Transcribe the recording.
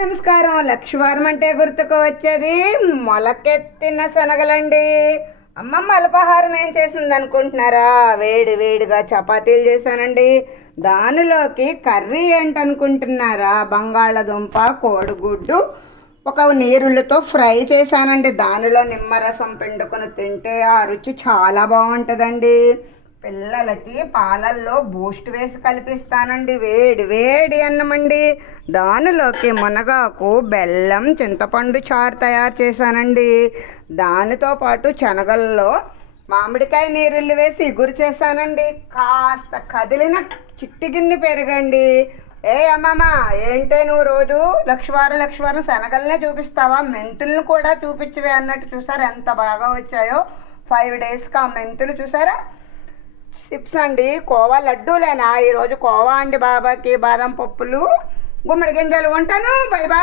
నమస్కారం. లక్షవారం అంటే గుర్తుకు వచ్చేది మొలకెత్తిన శనగలండి. అమ్మమ్మ అల్పాహారం ఏం చేసింది అనుకుంటున్నారా? వేడి వేడిగా చపాతీలు చేశానండి. దానిలోకి కర్రీ ఏంటనుకుంటున్నారా? బంగాళదుంప కోడిగుడ్డు ఒక నీరులతో ఫ్రై చేశానండి. దానిలో నిమ్మరసం పిండుకొని తింటే ఆ రుచి చాలా బాగుంటుందండి. పిల్లలకి పాలల్లో బూస్ట్ వేసి కలిపిస్తానండి. వేడి వేడి అన్నమండి. దానిలోకి మునగాకు, బెల్లం, చింతపండు చారు తయారు చేశానండి. దానితో పాటు శనగల్లో మామిడికాయ నీరుళ్ళు వేసి ఇగురు చేశానండి. కాస్త కదిలిన చిట్టి గిన్నె పెరగండి. ఏ అమ్మమ్మ, ఏంటే నువ్వు రోజు లక్షవారం శనగలనే చూపిస్తావా? మెంతులను కూడా చూపించవే అన్నట్టు. చూసారా ఎంత బాగా వచ్చాయో? 5 డేస్కి ఆ మెంతులు చూసారా? చిప్స్ అండి. కోవా లడ్డూలేనా ఈరోజు? కోవా అండి బాబాకి. బాదం పప్పులు, గుమ్మడి గింజలు. ఉంటాను. Bye bye.